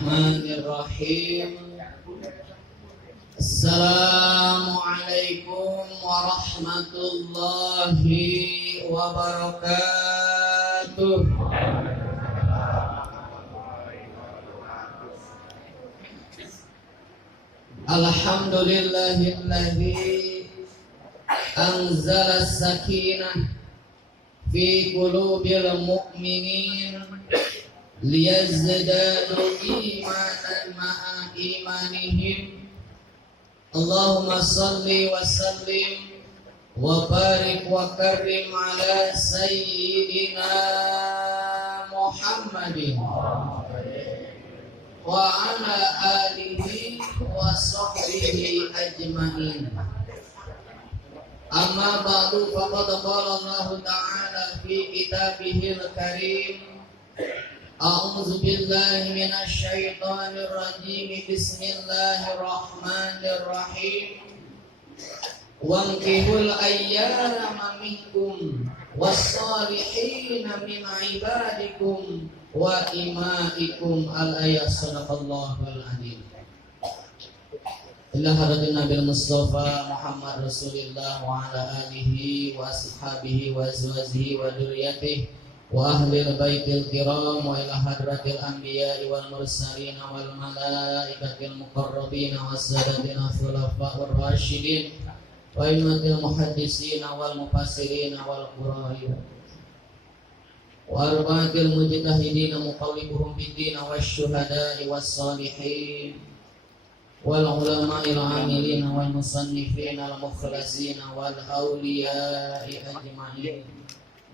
Bismillahirrahmanirrahim. Assalamualaikum warahmatullahi wabarakatuh. Alhamdulillahilladzi anzala as-sakinah fi qulubil mu'minin liyazdadu imanan ma'a imanihim. Allahumma salli wa sallim wa barik wa karrim ala sayyidina Muhammadin wa ala alihi wa sahbihi ajma'in. Amma ba'du, faqad qala Allah ta'ala fi kitabihil karim. A'udzu billahi minasy syaithanir rajim. Bismillahirrahmanirrahim. Wankihul ayyama minkum was-salihina min ibadikum wa imaikum. Al-ayat. Sadaqallahul adzim. Ila hadatin Nabi Mustafa Muhammad Rasulillah wa ala alihi wa ashabihi wa azwajihi wa dzurriyyatihi wa ahlil baitil kiram wa ila hadratil anbiya'i wal mursalin wal malaikatil muqarrabin was sadatil khulafa'ur rasyidin wa immatil muhaddisin wal mufassirin wal qurra'in wa arba'atil mujtahidin muqawwibuhum bid-din wasyuhada'i was salihin wal ulama'il amilin wal musannifin al mukhlasin wal awliya'i ajma'in,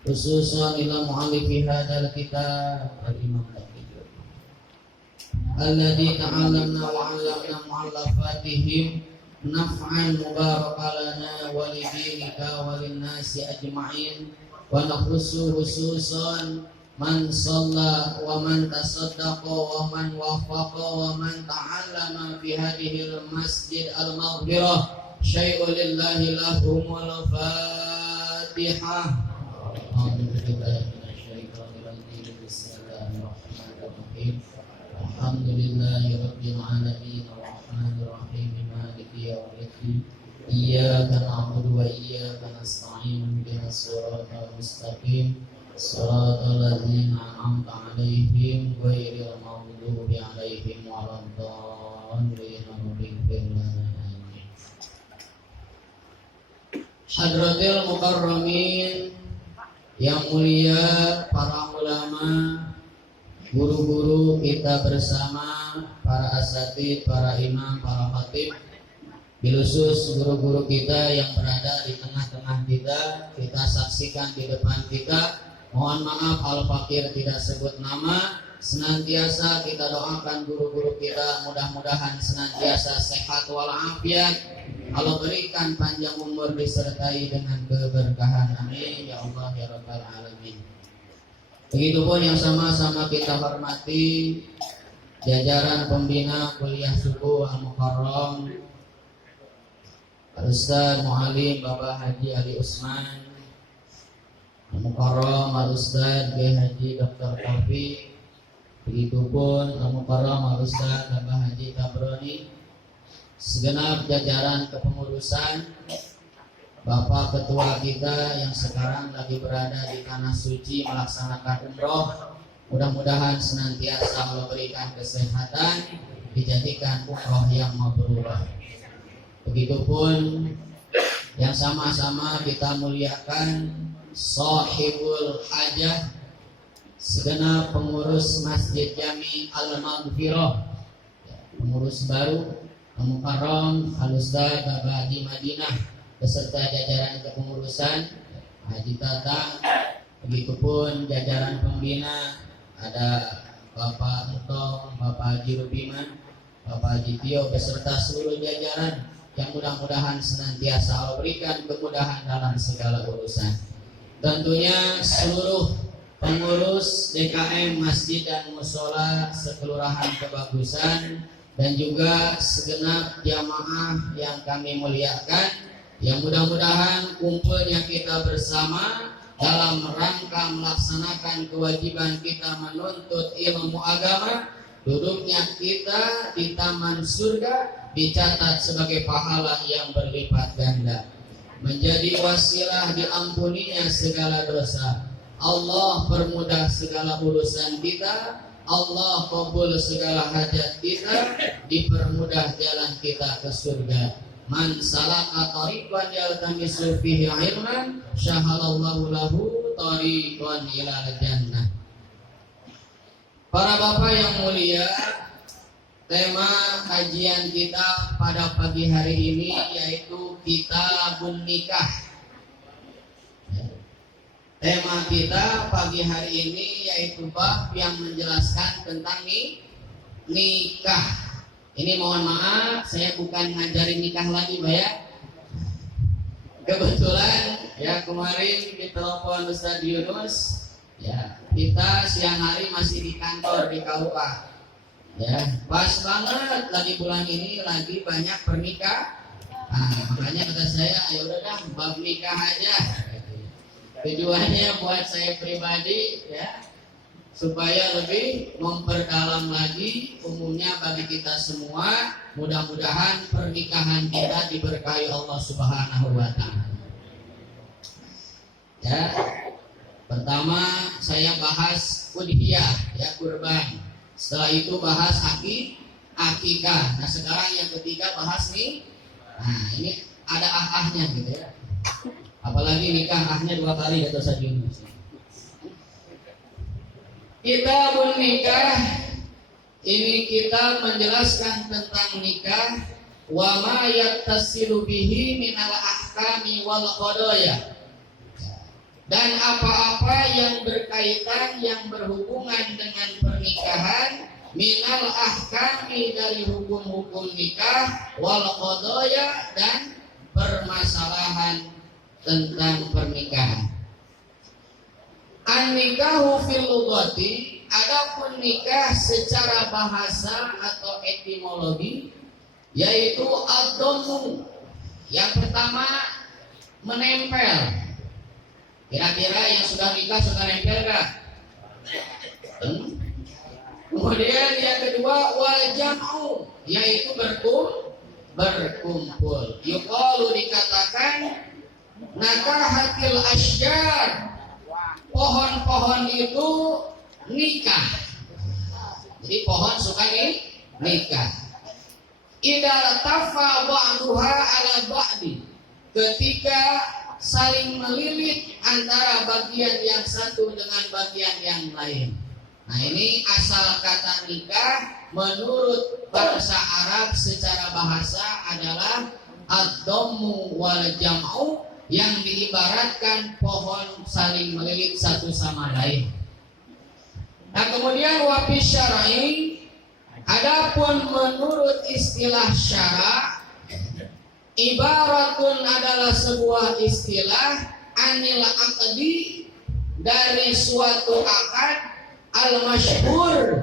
khususan ila mu'allifi hadzal kitab al-imam al-Ghazali alladzi ta'allamna wa 'allamna mu'allafatihim naf'an mubarakalana wa lidika wa linnasi ajma'in. Wa nakhussu khususan man shalla wa man tasaddaqa wa man wafaqa wa man ta'allama fi hadhil masjid al-maghfirah syai'un lillahi lahumul fatihah. Bismillahirrahmanirrahim. Alhamdulillahi rabbil alamin arrahmanir rahim maliki yaumiddin. Iyyaka na'budu wa iyyaka nasta'in ihdinas siratal mustaqim siratal ladzina an'amta 'alaihim ghairil maghdubi 'alaihim waladdallin. Hadratil mukarramin, yang mulia para ulama, guru-guru kita bersama, para asatidz, para imam, para khatib, bilusus guru-guru kita yang berada di tengah-tengah kita saksikan di depan kita. Mohon maaf al-fakir tidak sebut nama. Senantiasa kita doakan guru-guru kita mudah-mudahan senantiasa sehat walafiat. Allah berikan panjang umur disertai dengan keberkahan. Amin ya Allah ya rabbal alamin. Begitupun yang sama-sama kita hormati jajaran pembina kuliah subuh Al-Mukarram, Al-Ustaz Mu'alim Bapak Haji Ali Usman, Al-Mukarram Al-Ustaz Kiai Haji Dr. Taufik. Begitupun Al-Mukarram Al-Ustaz Bapak Haji Tabroni, segenap jajaran kepengurusan, Bapak Ketua kita yang sekarang lagi berada di tanah suci melaksanakan umroh. Mudah-mudahan senantiasa Allah berikan kesehatan, dijadikan umroh yang mabrur. Begitupun yang sama-sama kita muliakan Shahibul Hajah, segenap pengurus Masjid Jami Al-Maghfirah, pengurus baru Al-Mukarram Al-Ustaz Bapak Haji Madinah beserta jajaran kepengurusan Haji Tatang. Begitupun jajaran pembina, ada Bapak Entong, Bapak Haji Rubiman, Bapak Haji Tio beserta seluruh jajaran yang mudah-mudahan senantiasa Allah berikan kemudahan dalam segala urusan. Tentunya seluruh pengurus DKM Masjid dan Musola Sekelurahan Kebagusan dan juga segenap jamaah yang kami muliakan, yang mudah-mudahan kumpulnya kita bersama dalam rangka melaksanakan kewajiban kita menuntut ilmu agama Duduknya kita di taman surga dicatat sebagai pahala yang berlipat ganda, menjadi wasilah diampuninya segala dosa. Allah permudah segala urusan kita, Allah kabul segala hajat kita, dipermudah jalan kita ke surga. Man salaka tariqan yaltamisu fihi ilman syahalallahu lahu tariqan ilal jannah. Para bapak yang mulia, tema kajian kita pada pagi hari ini yaitu Kitabun Nikah. Tema kita pagi hari ini yaitu bab yang menjelaskan tentang nikah. Ini mohon maaf, saya bukan ngajarin nikah lagi, Pak ya. Kebetulan ya kemarin ditelepon Ustaz Yunus. Ya, kita siang hari masih di kantor di KUA. Ya, pas banget lagi bulan ini lagi banyak pernikahan. Nah, makanya kata saya, ya udah dah bab nikah aja. Tujuannya buat saya pribadi ya, supaya lebih memperdalam lagi umumnya bagi kita semua. Mudah-mudahan pernikahan kita diberkahi Allah Subhanahu wa taala. Ya. Pertama saya bahas udhiyah ya, kurban. Setelah itu bahas akikah. Nah sekarang yang ketiga bahas nih. Nah ini ada ahnya gitu ya. Apalagi nikah ahnya 2 kali atau saja. Kitabun nikah, ini kita menjelaskan tentang nikah. Wa ma yattasilu bihi minal ahkami wal qadaya. Dan apa-apa yang berkaitan, yang berhubungan dengan pernikahan, minal ahkami dari hukum-hukum nikah, wal qadaya dan permasalahan tentang pernikahan. An-nikahu fil lughati, adapun nikah secara bahasa atau etimologi yaitu ad-dhammu. Yang pertama menempel. Kira-kira yang sudah nikah sudah nempel gak? Kemudian yang kedua wal jam'u, yaitu berkumpul. Yuqalu dikatakan nakahatil asyjar, pohon-pohon itu nikah. Jadi pohon suka nikah. Idza tafa ba'duha ala ba'di, ketika saling melilit antara bagian yang satu dengan bagian yang lain. Nah ini asal kata nikah menurut bahasa Arab secara bahasa adalah ad-dhammu wal jam'u, yang diibaratkan pohon saling melilit satu sama lain. Nah kemudian wa fi syar'i, adapun menurut istilah syara', ibaratun adalah sebuah istilah anil aqdi, dari suatu akad al-masyhur,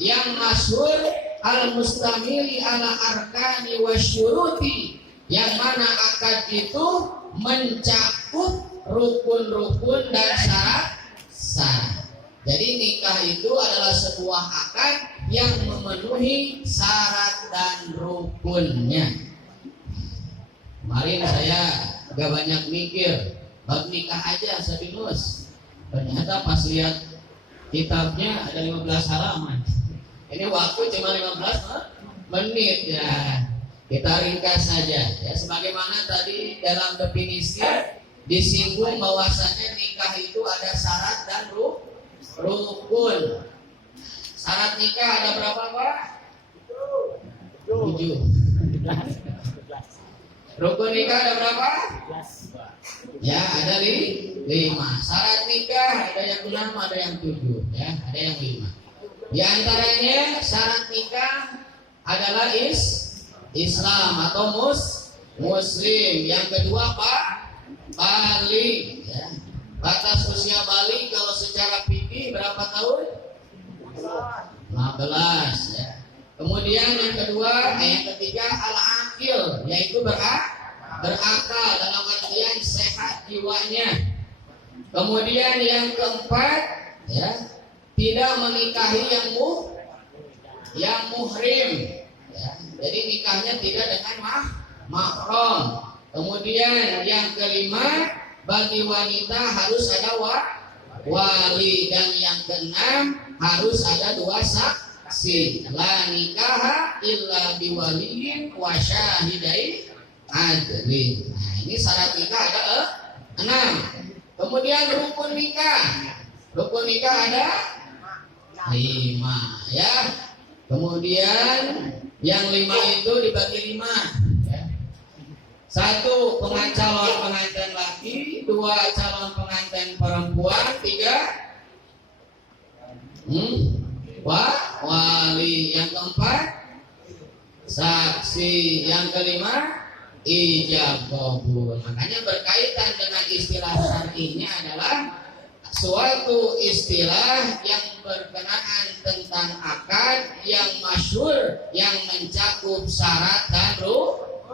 yang masyhur, al-mustamili ala arkani wasyuruti, yang mana akad itu mencakup rukun-rukun dan syarat-syarat. Jadi nikah itu adalah sebuah akad yang memenuhi syarat dan rukunnya. Kemarin saya agak banyak mikir bab nikah aja Sabinus. Ternyata pas lihat kitabnya ada 15 halaman. Ini waktu cuma 15 menit ya. Kita ringkas saja ya, sebagaimana tadi dalam definisi disinggung bahwasanya nikah itu ada syarat dan rukun. Syarat nikah ada berapa, Pak? 7. Rukun nikah ada berapa? Ya, ada 5. Syarat nikah ada yang 6, ada yang 7, ya, ada yang 5. Di antaranya syarat nikah adalah Islam atau Muslim. Yang kedua Pak, balik. Ya. Batas usia balik kalau secara fikih berapa tahun? 15. Ya. Kemudian yang kedua, yang ketiga al-aqil, yaitu berakal dalam artian sehat jiwanya. Kemudian yang keempat, ya, tidak menikahi yang yang muhrim. Ya, jadi nikahnya tidak dengan mahram. Kemudian yang kelima, bagi wanita harus ada wali, dan yang keenam harus ada dua saksi. La nikaha illa biwaliyin wa syahidai adlin. Nah, ini syarat nikah ada 6. Kemudian rukun nikah. Rukun nikah ada 5 ya. Kemudian yang 5 itu dibagi 5 ya. 1 calon pengantin laki, 2 calon pengantin perempuan, 3 wali, yang keempat saksi, yang kelima ijab qabul. Makanya berkaitan dengan istilah syar'inya adalah suatu istilah yang berkenaan tentang akad yang masyhur, yang mencakup syarat dan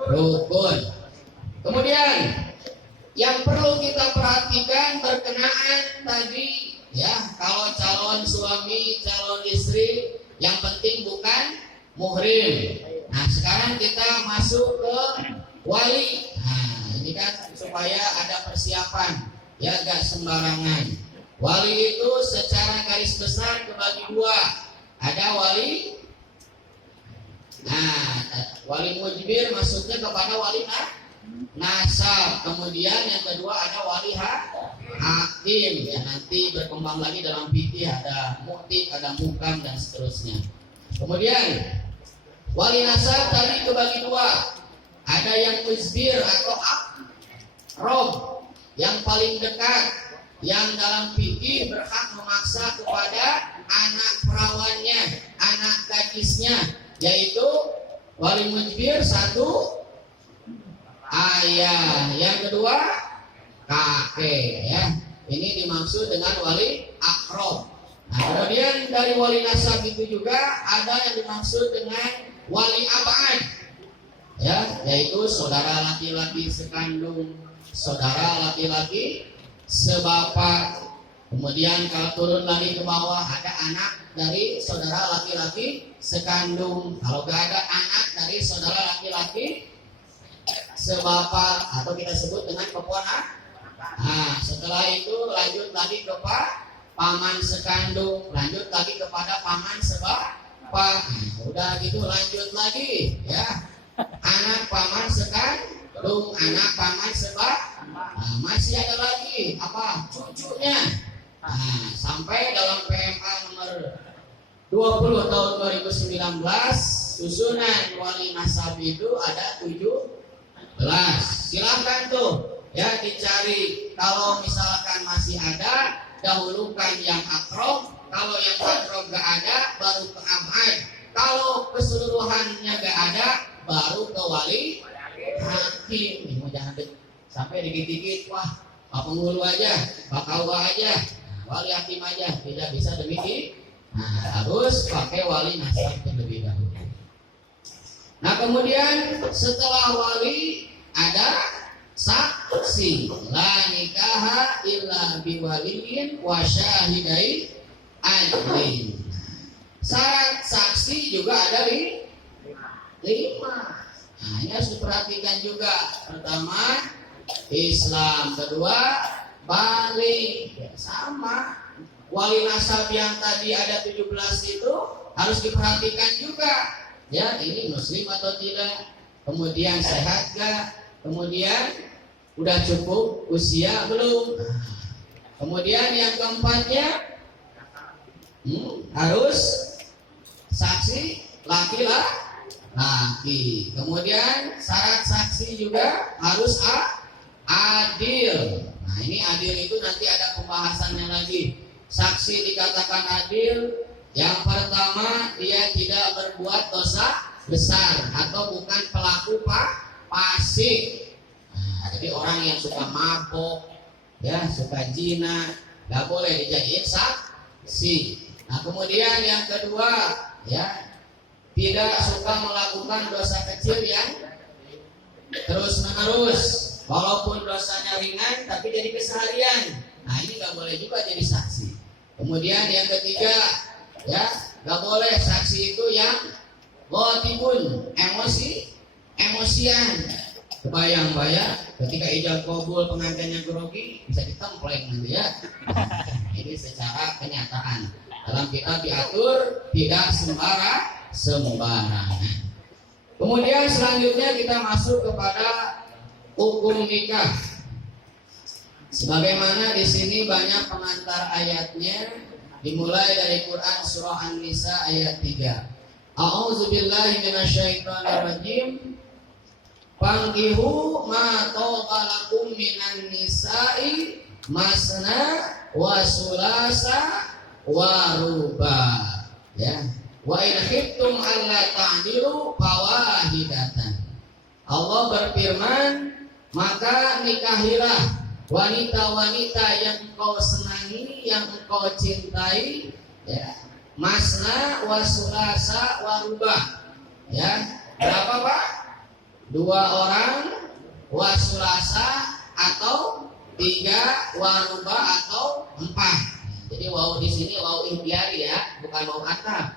rukun. Kemudian yang perlu kita perhatikan berkenaan tadi ya, kalau calon suami, calon istri, yang penting bukan muhrim. Nah, sekarang kita masuk ke wali. Nah, ini kan supaya ada persiapan ya, gak sembarangan. Wali itu secara garis besar kebagi 2. Ada wali, nah, wali mujbir maksudnya kepada wali nasab. Kemudian yang kedua ada wali hakim ya, nanti berkembang lagi dalam fikih, ada mu'tik, ada mukam dan seterusnya. Kemudian wali nasab tadi kebagi 2. Ada yang mujbir atau aqrab, yang paling dekat, yang dalam fikih berhak memaksa kepada anak perawannya, anak gadisnya, yaitu wali mujbir 1 ayah, yang kedua kakek ya. Ini dimaksud dengan wali aqrab. Nah, kemudian dari wali nasab itu juga ada yang dimaksud dengan wali abad ya, yaitu saudara laki-laki sekandung, saudara laki-laki sebapak. Kemudian kalau turun lagi ke bawah ada anak dari saudara laki-laki sekandung. Kalau gak ada anak dari saudara laki-laki sebapak atau kita sebut dengan keponakan. Nah, setelah itu lanjut lagi ke paman sekandung, lanjut lagi kepada paman sebapak. Udah gitu lanjut lagi ya, anak paman sekandung, anak paman sebapak. Nah, masih ada lagi apa? Cucunya. Nah, sampai dalam PMA nomor 20 tahun 2019 susunan wali nasab itu ada 17. Silahkan tuh ya dicari. Kalau misalkan masih ada, dahulukan yang akrab. Kalau yang akrab gak ada, baru ke abad. Kalau keseluruhannya gak ada, baru ke wali hakim. Ini jangan sampai dikit-dikit, wah Pak Penghulu aja, Pak Kawa aja, wali hakim aja, tidak bisa demikian. Nah, harus pakai wali nasab terlebih dahulu. Nah, kemudian setelah wali ada saksi. La nikaha illa biwaliyin wa syahidai adlin. Syarat saksi juga ada 5. Nah, ini harus diperhatikan juga. Pertama, Islam. Kedua, balik. Ya, sama. Wali nasab yang tadi ada 17 itu harus diperhatikan juga. Ya, ini muslim atau tidak? Kemudian sehat gak? Kemudian udah cukup usia belum? Kemudian yang keempatnya harus saksi laki. Kemudian syarat saksi juga harus adil. Nah, ini adil itu nanti ada pembahasannya lagi. Saksi dikatakan adil, yang pertama dia tidak berbuat dosa besar atau bukan pelaku fasik. Nah, jadi orang yang suka mabok, ya suka zina, nggak boleh dijadiin saksi. Nah, kemudian yang kedua, ya tidak suka melakukan dosa kecil yang terus menerus, walaupun dosanya ringan tapi jadi keseharian. Nah, ini nggak boleh juga jadi saksi. Kemudian yang ketiga, ya Gak boleh saksi itu yang ghatibun, emosian. Kebayang-bayang ketika ijab kabul pengantinnya grogi bisa ditempleng nanti ya. Ini secara kenyataan dalam kitab diatur tidak sembarangan. Kemudian selanjutnya kita masuk kepada hukum nikah. Sebagaimana di sini banyak pengantar ayatnya, dimulai dari Quran surah An-Nisa ayat 3. A'udzubillahi minasyaitonirrajim. Fankihu ma taqalakum minan nisa'i masna wa sulasa wa ruba. Ya. Wa in khiftum alla ta'dilu fawahidatan. Allah berfirman, maka nikahilah wanita-wanita yang engkau senangi, yang engkau cintai, ya. Masna wa sulasa wa ruba. Ya. Berapa, Pak? 2 orang, wa sulasa atau 3, wa ruba atau 4. Jadi wau di sini wau ikhtiari ya, bukan wau atap.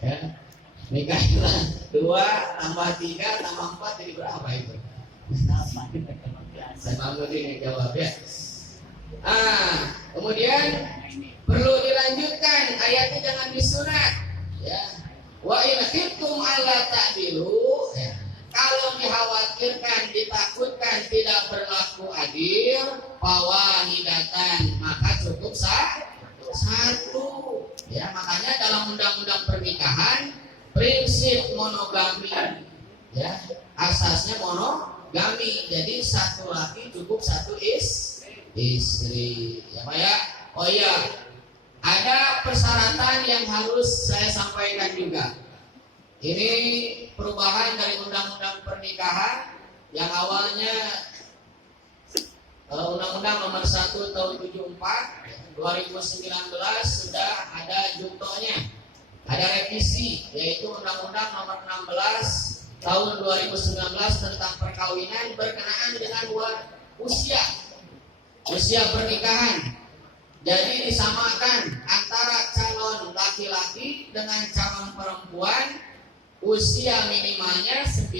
Ya. Nikahilah 2 tambah 3 tambah 4 jadi berapa itu? Saya bangun ini jawab ya. Kemudian perlu dilanjutkan ayatnya, jangan disunat ya. Wa in khiftum alla ta'dilu, kalau dikhawatirkan, ditakutkan tidak berlaku adil, fawahidatan, maka cukup satu. Ya, makanya dalam undang-undang pernikahan prinsip monogami, ya, asasnya monogami. Jadi satu laki cukup satu istri. Ya, Pak ya. Oh iya, ada persyaratan yang harus saya sampaikan juga. Ini perubahan dari undang-undang pernikahan yang awalnya Undang-Undang Nomor 1 Tahun 74 2019 sudah ada juntonya, ada revisi, yaitu Undang-Undang Nomor 16 Tahun 2019 tentang perkawinan berkenaan dengan usia pernikahan. Jadi disamakan antara calon laki-laki dengan calon perempuan, usia minimalnya 19.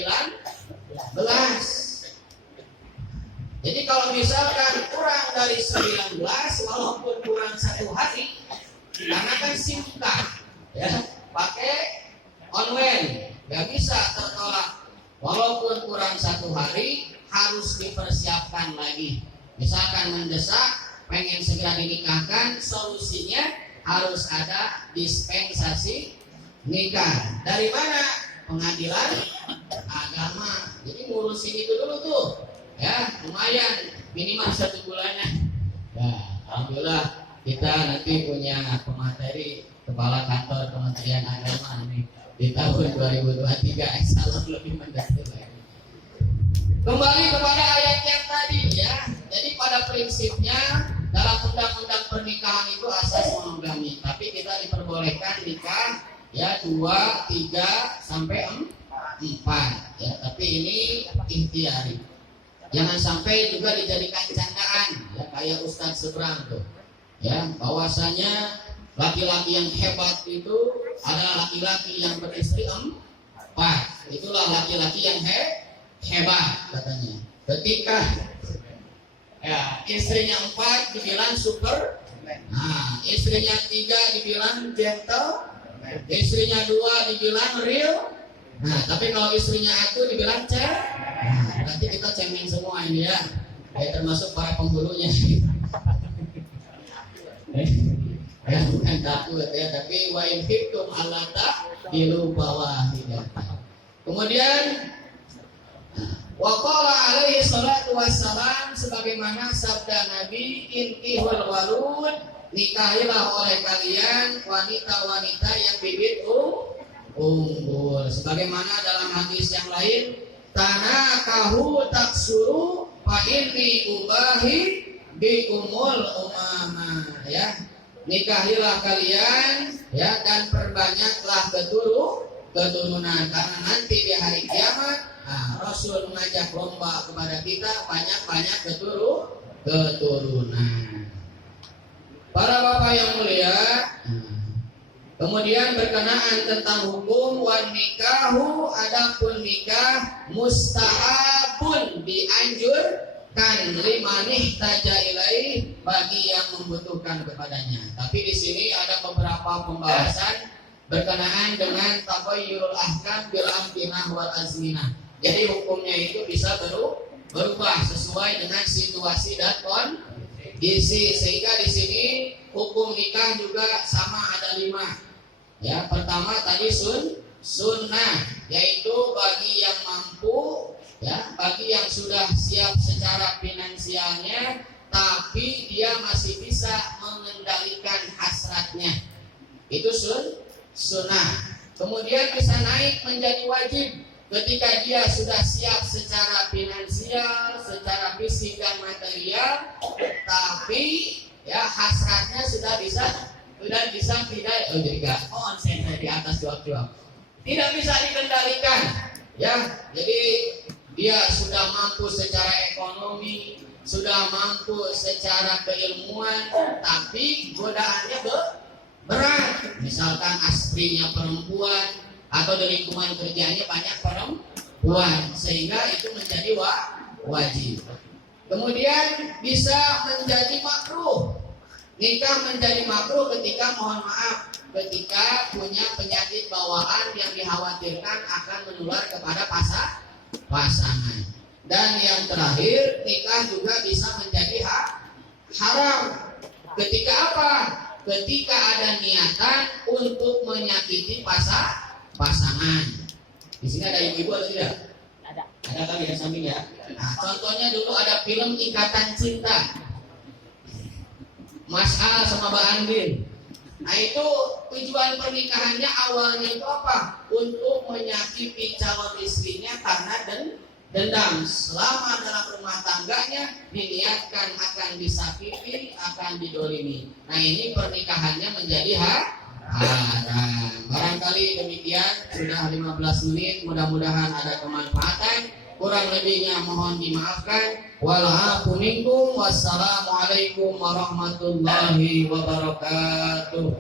Jadi kalau misalkan kurang dari 19, walaupun kurang 1 hari, karena kan singkat, ya, pakai online, nggak bisa tertolak. Walaupun kurang 1 hari, harus dipersiapkan lagi. Misalkan mendesak, pengen segera dinikahkan, solusinya harus ada dispensasi nikah. Dari mana? Pengadilan agama. Jadi ngurusin itu dulu tuh, ya, lumayan, minimal 1 bulannya. Nah, alhamdulillah kita nanti punya pemateri kepala kantor Kementerian Agama nih di tahun 2023, insyaallah lebih mendetail lagi. Kembali kepada ayat yang tadi ya. Jadi pada prinsipnya dalam undang-undang pernikahan itu asas monogami, tapi kita diperbolehkan nikah ya 2, 3 sampai 4 ya, tapi ini ikhtiari. Jangan sampai juga dijadikan candaan ya, kayak Ustadz Seberang tuh ya, bahwasanya laki-laki yang hebat itu adalah laki-laki yang beristri 4. Itulah laki-laki yang hebat katanya. Ketika ya, istrinya 4 dibilang super, nah istrinya 3 dibilang gentle, istrinya 2 dibilang real, nah tapi kalau istrinya 1 dibilang nah, nanti kita cemeng semua ini ya, termasuk para penghulunya. Ya, bukan takut ya, tapi wa in khiftum alla ta'dilu fawahidatan. Kemudian wa qala alaihi salatu wassalam, sebagaimana sabda Nabi, inkihul walud, nikahilah oleh kalian wanita-wanita yang bibit unggul. Sebagaimana dalam hadis yang lain, tanakahu taksuru fa inni ubahi bi umul umama, ya. Nikahilah kalian ya, dan perbanyaklah keturunan, karena nanti di hari kiamat Rasul mengajak lomba kepada kita banyak-banyak keturunan. Para bapak yang mulia, Kemudian berkenaan tentang hukum wan nikahu, adapun nikah mustahabun dianjurkan limanih taja ilaih bagi yang membutuhkan kepadanya. Tapi di sini ada beberapa pembahasan berkenaan dengan tabayyurul ahkam bil amkinah wal azminah. Jadi hukumnya itu bisa berubah sesuai dengan situasi dan kondisi. Sehingga di sini hukum nikah juga sama, ada 5. Ya, pertama tadi sunnah, yaitu bagi yang mampu, ya, bagi yang sudah siap secara finansialnya, tapi dia masih bisa mengendalikan hasratnya. Itu sunnah. Kemudian bisa naik menjadi wajib ketika dia sudah siap secara finansial, secara fisik dan material, tapi ya hasratnya sudah bisa tidak saya di atas jawab tidak bisa dikendalikan, ya. Jadi dia sudah mampu secara ekonomi, sudah mampu secara keilmuan, tapi godaannya berat. Misalkan istrinya perempuan atau di lingkungan kerjanya banyak perempuan, sehingga itu menjadi wajib. Kemudian bisa menjadi makruh. Nikah menjadi makruh ketika, mohon maaf, ketika punya penyakit bawaan yang dikhawatirkan akan menular kepada pasangan. Dan yang terakhir, nikah juga bisa menjadi haram. Ketika apa? Ketika ada niatan untuk menyakiti pasangan. Di sini ada ibu-ibu atau tidak? Ada kali ya samping ya. Nah, contohnya dulu ada film Ikatan Cinta. Mas A sama Mbak Andin. Nah itu tujuan pernikahannya awalnya itu apa? Untuk menyakiti calon istrinya karena dendam. Selama dalam rumah tangganya diniatkan akan disakiti, akan didolimi. Nah ini pernikahannya menjadi haram. Barangkali demikian, sudah 15 menit. Mudah-mudahan ada kemanfaatan. Kurang lebihnya mohon dimaafkan. Walafu minkum. Wassalamualaikum warahmatullahi wabarakatuh.